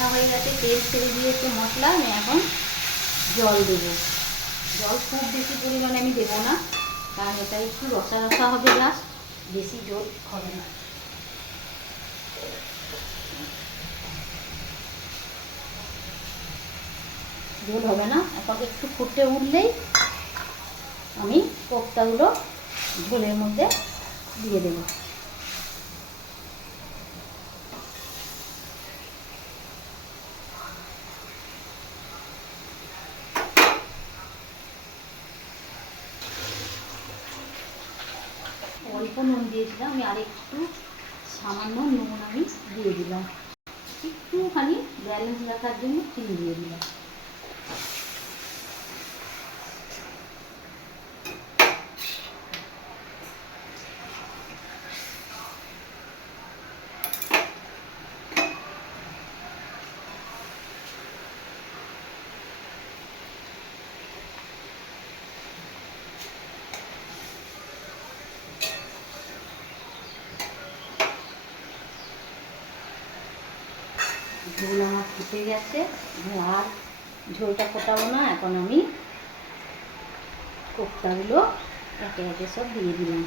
কষা হয়ে গেছে, তেল ছেড়ে দিয়েছে মশলা। আমি এখন জল দেবো। জল খুব বেশি পরিমাণে আমি দেবো না, কারণ এটা একটু রসা রসা হবে, জাস্ট, বেশি জল হবে না। ঝোল হবে না। এখন একটু ফুটে উঠলেই আমি কোপ্তাগুলো ঝোলের মধ্যে দিয়ে দেবো। অল্প নুন দিয়েছিলাম আমি, আরেকটু সামান্য নুন আমি দিয়ে দিলাম, একটুখানি ব্যালেন্স রাখার জন্য চিনি দিয়ে দিলাম। ঝোল আমার ফুটে গেছে, আর ঝোলটা ফোটাবো না। এখন আমি কোপ্তাগুলো একে একে সব দিয়ে দিলাম।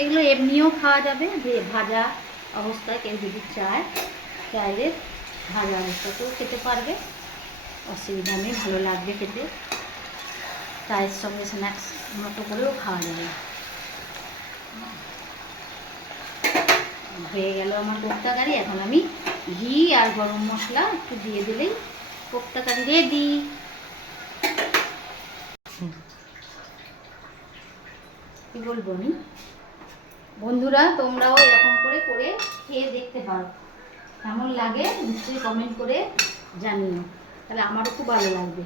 এগুলো এমনিও খাওয়া যাবে, যে ভাজা অবস্থায় কেউ যদি চায়, চাইলে ভাজা অবস্থাতেও খেতে পারবে, অসুবিধা নেই, ভালো লাগবে খেতে। চায়ের সঙ্গে স্ন্যাক্স মতো করেও খাওয়া যাবে। হয়ে গেল আমার কোপ্তা কারি। এখন আমি ঘি আর গরম মশলা একটু দিয়ে দিলেই কোপ্তা কারি রেডি। কি বলবো আমি, বন্ধুরা তোমরাও এরকম করে করে খেয়ে দেখতে পারো, কেমন লাগে নিশ্চয়ই কমেন্ট করে জানিও, তাহলে আমারও খুব ভালো লাগবে।